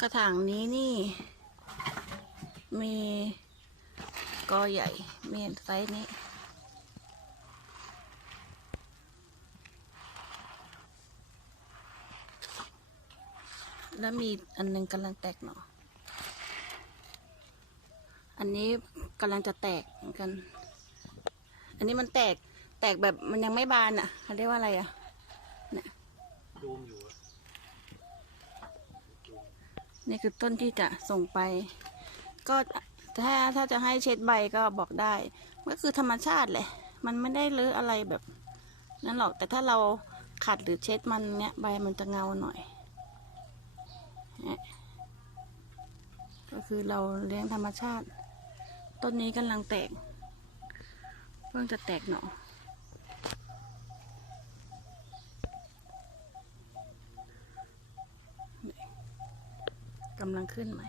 กระถางนี้นี่ มีกอใหญ่เมียนไซส์นี้ แล้วมีอันหนึงกำลังแตกหน่ออันนี้กำลังจะแตกเหมือนกัน อันนี้มันแตกแตกแบบมันยังไม่บานอะเขาเรียกว่าอะไรอะเนี่ยดูมอยู่ นี่คือต้นที่จะส่งไป ก็ถ้าถ้าจะให้เช็ดใบก็บอกได้ ก็คือธรรมชาติแหละ มันไม่ได้เลอะอะไรแบบนั้นหรอก แต่ถ้าเราขัดหรือเช็ดมันเนี้ยใบมันจะเงาหน่อยนี่ยก็คือเราเลี้ยงธรรมชาติ ต้นนี้กำลังแตก เพิ่งจะแตกหน่อ กำลังขึ้นใหม่